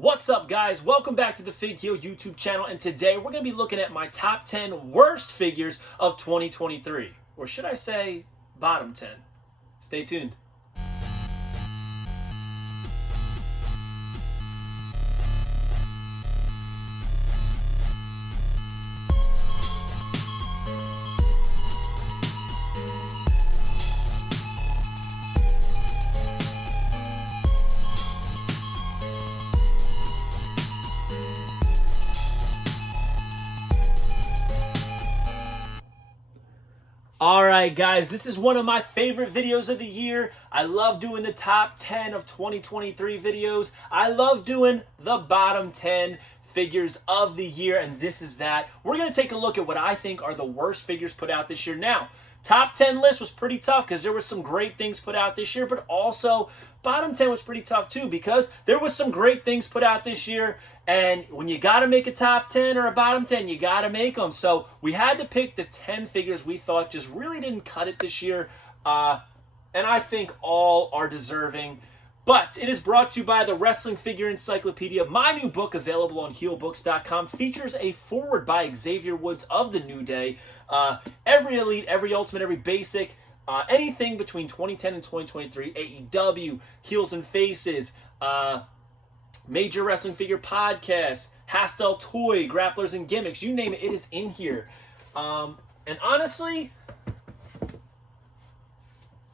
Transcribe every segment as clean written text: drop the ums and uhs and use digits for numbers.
What's up, guys? Welcome back to the Fig Heel YouTube channel, and today we're going to be looking at my top 10 worst figures of 2023. Or should I say, bottom 10. Stay tuned. Alright guys, this is one of my favorite videos of the year. I love doing the top 10 of 2023 videos. I love doing the bottom 10 figures of the year, and this is that. We're going to take a look at what I think are the worst figures put out this year. Now, top 10 list was pretty tough because there were some great things put out this year, but also bottom 10 was pretty tough too because there was some great things put out this year. And when you got to make a top 10 or a bottom 10, you got to make them. So we had to pick the 10 figures we thought just really didn't cut it this year. And I think all are deserving. But it is brought to you by the Wrestling Figure Encyclopedia. My new book, available on heelbooks.com, features a foreword by Xavier Woods of the New Day. Every Elite, every Ultimate, every Basic, anything between 2010 and 2023, AEW, Heels and Faces, Major Wrestling Figure Podcast, Hastel Toy, Grapplers and Gimmicks, you name it, it is in here. And honestly,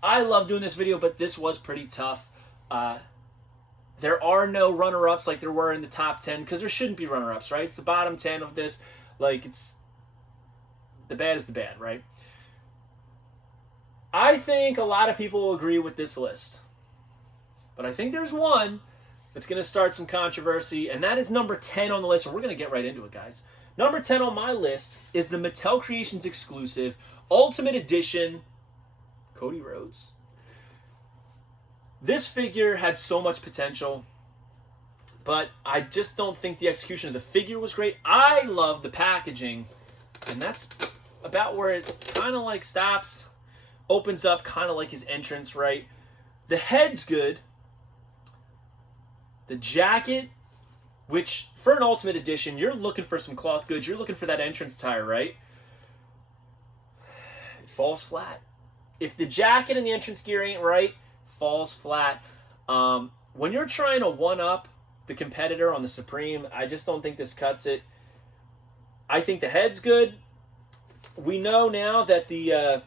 I love doing this video, but this was pretty tough. There are no runner-ups like there were in the top 10, because there shouldn't be runner-ups, right? It's the bottom 10 of this. Like, it's the bad is the bad, right? I think a lot of people will agree with this list. But I think there's one that's going to start some controversy, and that is number 10 on the list, and we're going to get right into it, guys. Number 10 on my list is the Mattel Creations exclusive Ultimate Edition Cody Rhodes. This figure had so much potential, but I just don't think the execution of the figure was great. I love the packaging, and that's about where it kind of like stops, opens up kind of like his entrance, right? The head's good. The jacket, which for an Ultimate Edition, you're looking for some cloth goods. You're looking for that entrance tire, right? It falls flat. If the jacket and the entrance gear ain't right, falls flat. When you're trying to one-up the competitor on the Supreme, I just don't think this cuts it. I think the head's good. We know now that the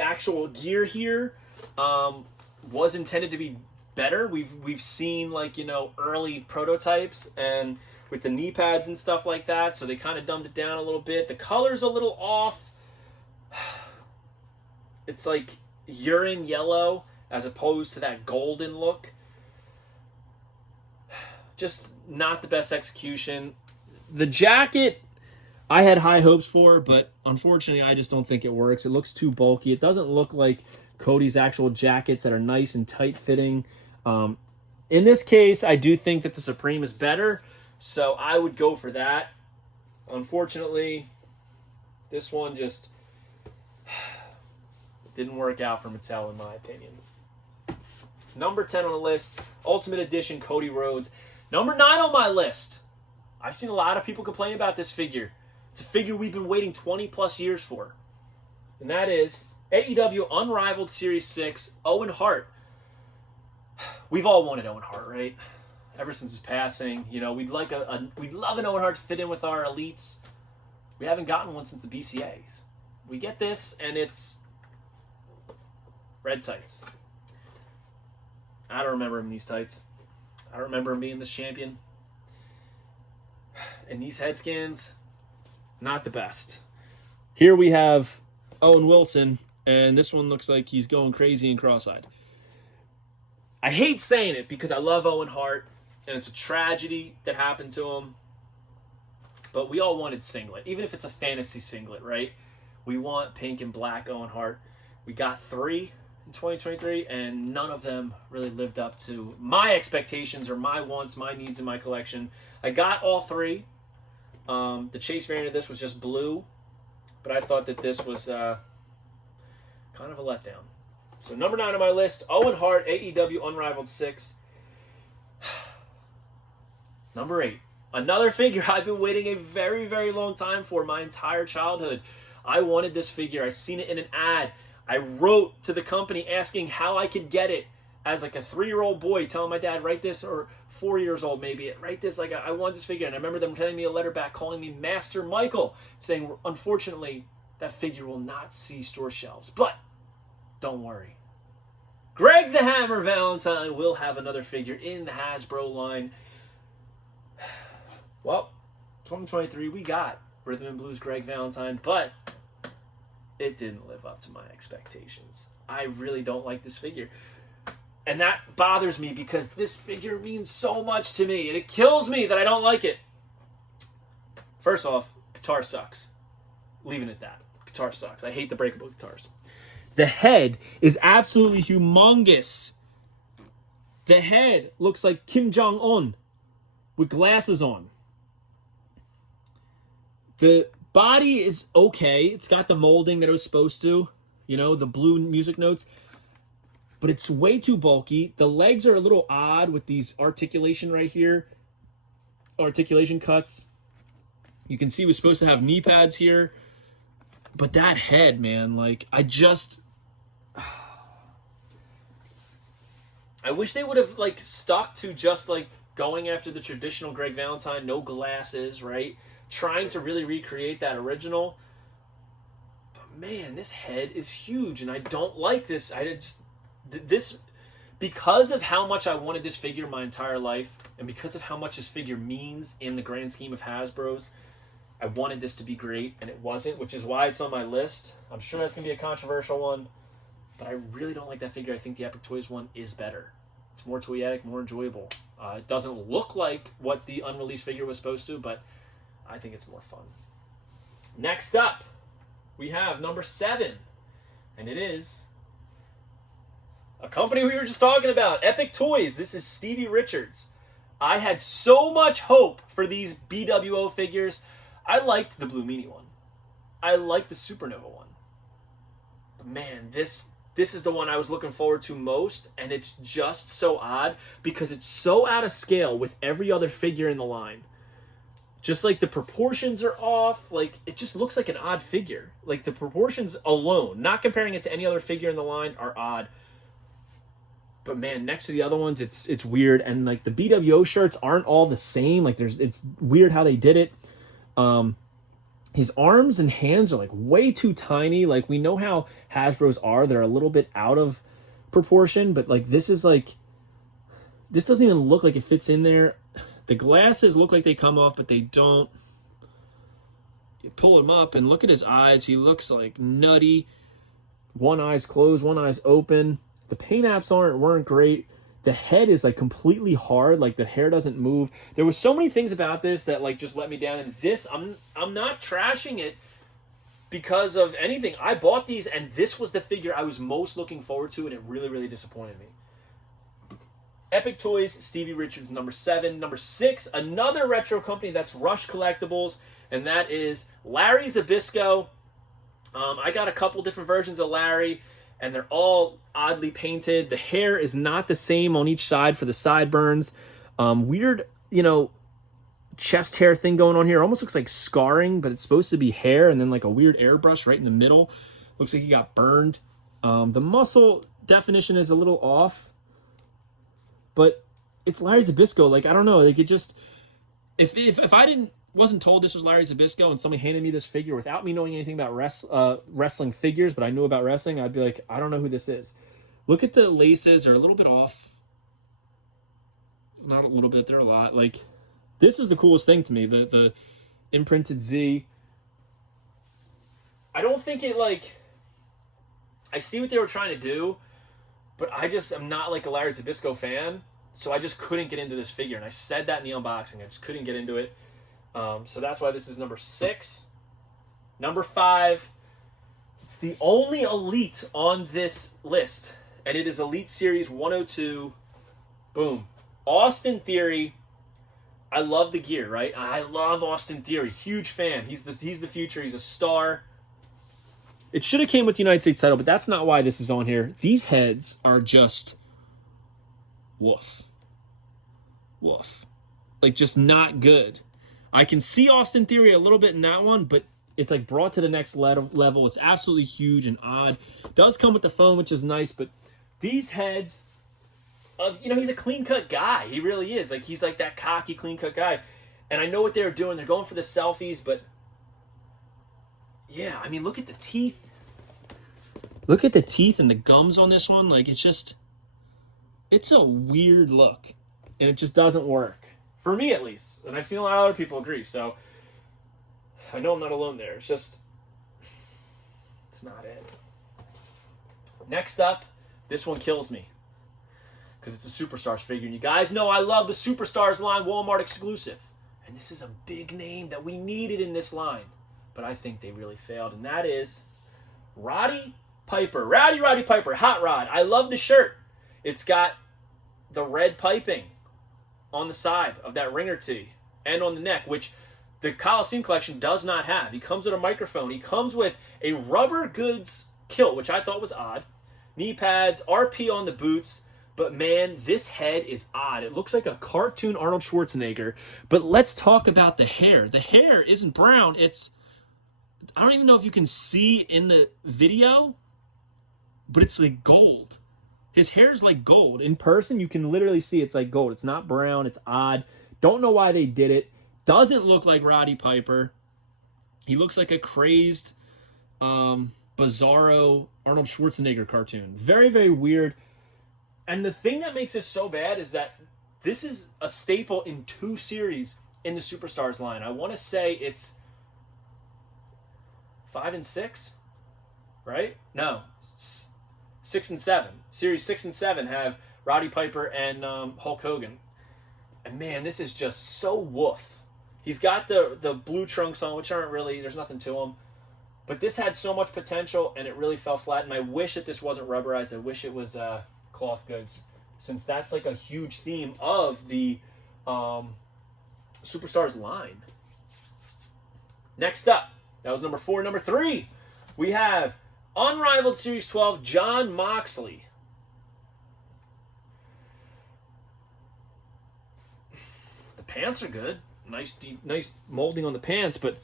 actual gear here was intended to be better. We've seen, like, you know, early prototypes and with the knee pads and stuff like that, so they kind of dumbed it down a little bit. The color's a little off. It's like urine yellow as opposed to that golden look. Just not the best execution. The jacket I had high hopes for, but unfortunately I just don't think it works. It looks too bulky. It doesn't look like Cody's actual jackets that are nice and tight fitting. In this case, I do think that the Supreme is better, so I would go for that. Unfortunately, this one just didn't work out for Mattel, in my opinion. Number 10 on the list, Ultimate Edition Cody Rhodes. Number 9 on my list. I've seen a lot of people complain about this figure. It's a figure we've been waiting 20 plus years for. And that is AEW Unrivaled Series 6, Owen Hart. We've all wanted Owen Hart, right? Ever since his passing, you know, we'd love an Owen Hart to fit in with our elites. We haven't gotten one since the BCAs. We get this, and it's red tights. I don't remember him in these tights. I don't remember him being this champion. And these head scans, not the best. Here we have Owen Wilson, and this one looks like he's going crazy and cross-eyed. I hate saying it because I love Owen Hart, and it's a tragedy that happened to him. But we all wanted singlet, even if it's a fantasy singlet, right? We want pink and black Owen Hart. We got 3 in 2023, and none of them really lived up to my expectations or my wants, my needs in my collection. I got all 3. The Chase variant of this was just blue, but I thought that this was kind of a letdown. So number 9 on my list, Owen Hart, AEW Unrivaled 6. Number 8. Another figure I've been waiting a very, very long time for my entire childhood. I wanted this figure. I seen it in an ad. I wrote to the company asking how I could get it as like a 3-year-old boy, telling my dad, write this, or 4 years old maybe, write this, like I want this figure. And I remember them sending me a letter back calling me Master Michael, saying, unfortunately, that figure will not see store shelves. But don't worry. Greg the Hammer Valentine will have another figure in the Hasbro line. Well, 2023, we got Rhythm and Blues Greg Valentine, but it didn't live up to my expectations. I really don't like this figure. And that bothers me because this figure means so much to me, and it kills me that I don't like it. First off, guitar sucks. Leaving it at that. Guitar sucks. I hate the breakable guitars. The head is absolutely humongous. The head looks like Kim Jong-un with glasses on. The body is okay. It's got the molding that it was supposed to. You know, the blue music notes. But it's way too bulky. The legs are a little odd with these articulation right here. Articulation cuts. You can see we're supposed to have knee pads here. But that head, man, like, I wish they would have, like, stuck to just, like, going after the traditional Greg Valentine, no glasses, right? Trying to really recreate that original. But, man, this head is huge, and I don't like this. This, because of how much I wanted this figure my entire life, and because of how much this figure means in the grand scheme of Hasbro's, I wanted this to be great, and it wasn't, which is why it's on my list. I'm sure that's going to be a controversial one, but I really don't like that figure. I think the Epic Toys one is better. It's more toyetic, more enjoyable. It doesn't look like what the unreleased figure was supposed to, but I think it's more fun. Next up, we have number 7, and it is a company we were just talking about, Epic Toys. This is Stevie Richards. I had so much hope for these BWO figures. I liked the Blue Meanie one. I liked the Supernova one. But man, this is the one I was looking forward to most, and it's just so odd because it's so out of scale with every other figure in the line. Just like the proportions are off, like it just looks like an odd figure. Like the proportions alone, not comparing it to any other figure in the line, are odd. But man, next to the other ones, it's weird, and like the BWO shirts aren't all the same. Like it's weird how they did it. His arms and hands are like way too tiny. Like we know how Hasbro's are. They're a little bit out of proportion, but like this doesn't even look like it fits in there. The glasses look like they come off, but they don't. You pull him up and look at his eyes. He looks like nutty. One eye's closed, one eye's open. The paint apps weren't great. The head is like completely hard, like the hair doesn't move. There was so many things about this that like just let me down. And this, I'm not trashing it because of anything. I bought these, and this was the figure I was most looking forward to, and it really, really disappointed me. Epic Toys, Stevie Richards, number 7. Number 6, another retro company, that's Rush Collectibles, and that is Larry Zbyszko. I got a couple different versions of Larry, and they're all oddly painted. The hair is not the same on each side for the sideburns. Weird, chest hair thing going on here. Almost looks like scarring, but it's supposed to be hair, and then like a weird airbrush right in the middle. Looks like he got burned. The muscle definition is a little off, but it's Larry Zbyszko. Like, I don't know. Like, it just... If I wasn't told this was Larry Zbyszko and somebody handed me this figure without me knowing anything about wrestling figures, but I knew about wrestling, I'd be like, I don't know who this is. Look at the laces. They're a little bit off. Not a little bit. They're a lot. Like, this is the coolest thing to me. The imprinted Z. I don't think it, like... I see what they were trying to do, but I just am not like a Larry Zbyszko fan, so I just couldn't get into this figure. And I said that in the unboxing. I just couldn't get into it. So that's why this is number 6. Number 5, it's the only Elite on this list, and it is Elite Series 102. Boom. Austin Theory. I love the gear, right? I love Austin Theory. Huge fan. He's the future. He's a star. It should have came with the United States title, but that's not why this is on here. These heads are just woof. Woof. like just not good. I can see Austin Theory a little bit in that one, but it's like brought to the next level. It's absolutely huge and odd. Does come with the phone, which is nice, but these heads of, he's a clean-cut guy. He really is. Like, he's like that cocky, clean-cut guy. And I know what they're doing. They're going for the selfies, but yeah, I mean, look at the teeth. Look at the teeth and the gums on this one. Like, it's a weird look. And it just doesn't work. For me, at least. And I've seen a lot of other people agree, so I know I'm not alone there. It's just, it's not it. Next up, this one kills me. Because it's a Superstars figure. And you guys know I love the Superstars line, Walmart exclusive. And this is a big name that we needed in this line. But I think they really failed. And that is Roddy Piper. Roddy Piper, Hot Rod. I love the shirt. It's got the red piping on the side of that ringer tee and on the neck, which the Coliseum collection does not have. He comes with a microphone. He comes with a rubber goods kilt, which I thought was odd. Knee pads, RP on the boots. But man, this head is odd. It looks like a cartoon Arnold Schwarzenegger. But let's talk about the hair. The hair isn't brown. I don't even know if you can see in the video, but it's like gold. His hair is like gold. In person, you can literally see it's like gold. It's not brown. It's odd. Don't know why they did it. Doesn't look like Roddy Piper. He looks like a crazed, bizarro Arnold Schwarzenegger cartoon. Very, very weird. And the thing that makes it so bad is that this is a staple in 2 series in the Superstars line. I want to say it's 5 and 6, right? No, 6 and 7. Series 6 and 7 have Roddy Piper and Hulk Hogan. And man, this is just so woof. He's got the blue trunks on, which aren't really, there's nothing to them. But this had so much potential, and it really fell flat. And I wish that this wasn't rubberized. I wish it was cloth goods, since that's like a huge theme of the Superstars line. Next up, that was number 4. Number 3, we have Unrivaled Series 12, Jon Moxley. The pants are good. Nice molding on the pants, but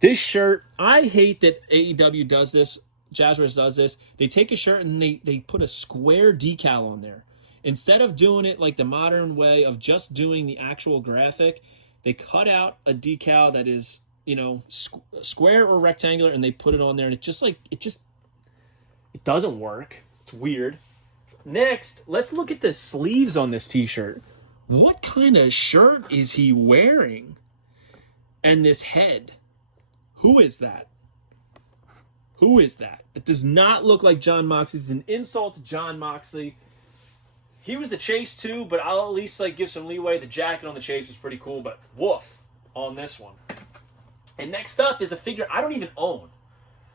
this shirt, I hate that AEW does this, Jazzwares does this. They take a shirt and they put a square decal on there. Instead of doing it like the modern way of just doing the actual graphic, they cut out a decal that is, square or rectangular, and they put it on there, and it doesn't work. It's weird. Next, let's look at the sleeves on this t-shirt. What kind of shirt is he wearing? And this head. Who is that? Who is that? It does not look like Jon Moxley. It's an insult to Jon Moxley. He was the Chase too, but I'll at least give some leeway. The jacket on the Chase was pretty cool, but woof on this one. And next up is a figure I don't even own.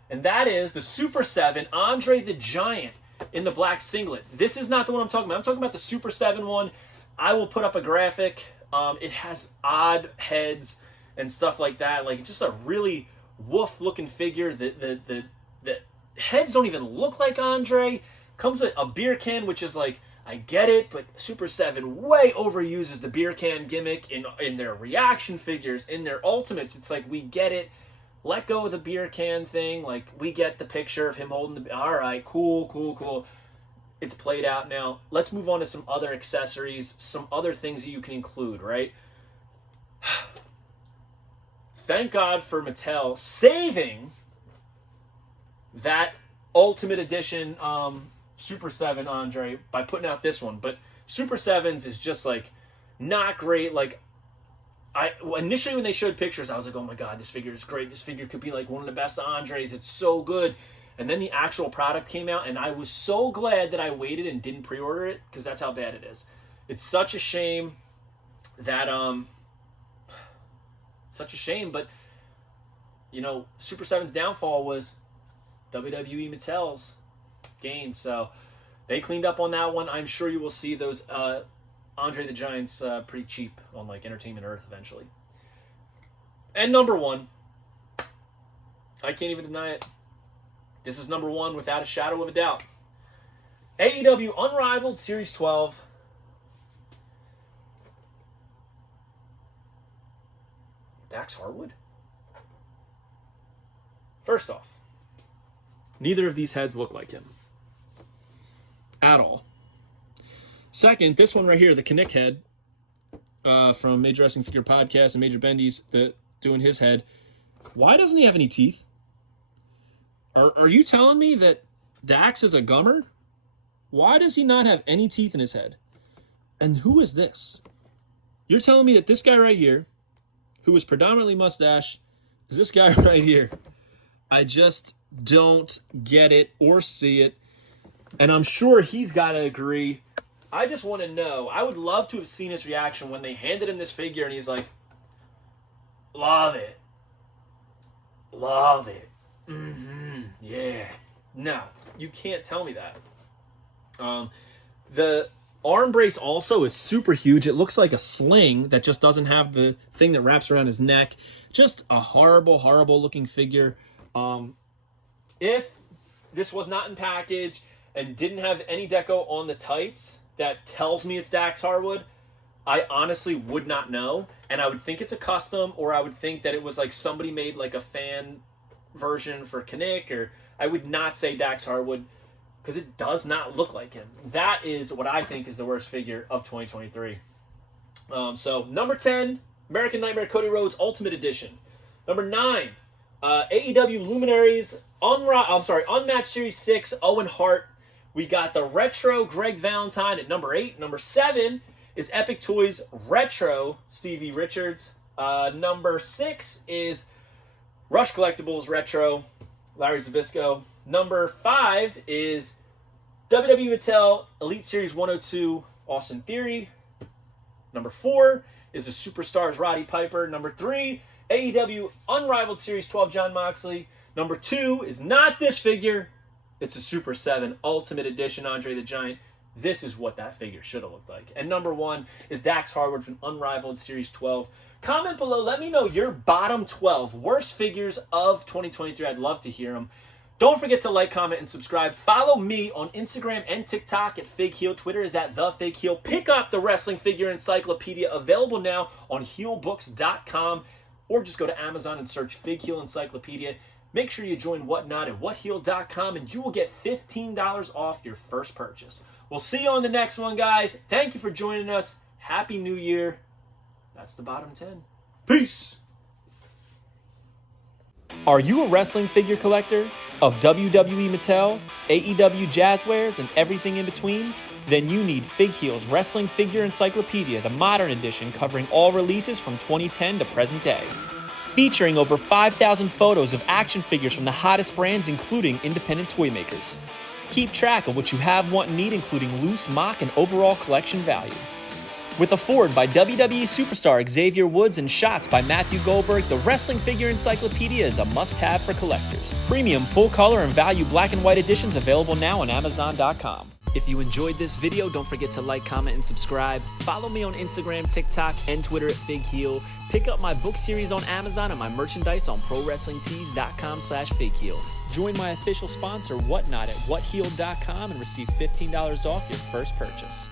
And that is the Super 7 Andre the Giant in the black singlet. This is not the one I'm talking about. I'm talking about the Super 7 one. I will put up a graphic. It has odd heads and stuff like that. Like, just a really woof-looking figure. The heads don't even look like Andre. Comes with a beer can, which is like, I get it, but Super 7 way overuses the beer can gimmick in their reaction figures, in their ultimates. It's like, we get it. Let go of the beer can thing. Like, we get the picture of him holding the... All right, cool. It's played out now. Let's move on to some other accessories, some other things that you can include, right? Thank God for Mattel saving that Ultimate Edition Super 7 Andre by putting out this one. But Super 7s is just, not great. Initially when they showed pictures, I was like, oh my God, this figure is great. This figure could be, one of the best Andres. It's so good. And then the actual product came out, and I was so glad that I waited and didn't pre-order it, because that's how bad it is. It's such a shame that, but, Super 7's downfall was WWE Mattel's gain, so they cleaned up on that one. I'm sure you will see those Andre the Giants pretty cheap on, Entertainment Earth eventually. And number 1, I can't even deny it. This is number 1 without a shadow of a doubt. AEW Unrivaled Series 12. Dax Hardwood? First off, neither of these heads look like him. At all. Second, this one right here, the Kinnick head from Major Wrestling Figure Podcast and Major Bendy's doing his head. Why doesn't he have any teeth? Are you telling me that Dax is a gummer? Why does he not have any teeth in his head? And who is this? You're telling me that this guy right here, who is predominantly mustache, is this guy right here. I just don't get it or see it. And I'm sure he's got to agree. I just want to know. I would love to have seen his reaction when they handed him this figure and he's like, love it. Love it. Yeah. No, you can't tell me that. The arm brace also is super huge. It looks like a sling that just doesn't have the thing that wraps around his neck. Just a horrible, horrible looking figure. If this was not in package and didn't have any deco on the tights that tells me it's Dax Hardwood, I honestly would not know. And I would think it's a custom, or I would think that it was like somebody made like a fan version for Kinnick, or I would not say Dax Hardwood because it does not look like him. That is what I think is the worst figure of 2023. So number 10, American Nightmare Cody Rhodes Ultimate Edition. Number 9, AEW Luminaries Unmatched Series 6 Owen Hart. We got the Retro Greg Valentine at number 8. Number 7 is Epic Toys Retro Stevie Richards. Number 6 is Rush Collectibles Retro Larry Zbyszko. Number 5 is WWE Mattel Elite Series 102 Austin Theory. Number 4 is the Superstars Roddy Piper. Number 3, AEW Unrivaled Series 12 Jon Moxley. Number 2 is not this figure. It's a Super 7 Ultimate Edition Andre the Giant. This is what that figure should have looked like. And number 1 is Dax Hardwood from Unrivaled Series 12. Comment below. Let me know your bottom 12 worst figures of 2023. I'd love to hear them. Don't forget to like, comment, and subscribe. Follow me on Instagram and TikTok at FigHeel. Twitter is at TheFigHeel. Pick up the Wrestling Figure Encyclopedia, available now on HeelBooks.com, or just go to Amazon and search FigHeel Encyclopedia. Make sure you join Whatnot at WhatHeel.com, and you will get $15 off your first purchase. We'll see you on the next one, guys. Thank you for joining us. Happy New Year. That's the bottom 10. Peace. Are you a wrestling figure collector of WWE Mattel, AEW Jazzwares, and everything in between? Then you need FigHeel's Wrestling Figure Encyclopedia, the modern edition covering all releases from 2010 to present day. Featuring over 5,000 photos of action figures from the hottest brands, including independent toy makers. Keep track of what you have, want, and need, including loose, mock, and overall collection value. With a foreword by WWE superstar Xavier Woods and shots by Matthew Goldberg, the Wrestling Figure Encyclopedia is a must-have for collectors. Premium full-color and value black and white editions available now on Amazon.com. If you enjoyed this video, don't forget to like, comment, and subscribe. Follow me on Instagram, TikTok, and Twitter at FigHeel. Pick up my book series on Amazon and my merchandise on ProWrestlingTees.com/FigHeel. Join my official sponsor, Whatnot, at WhatHeel.com and receive $15 off your first purchase.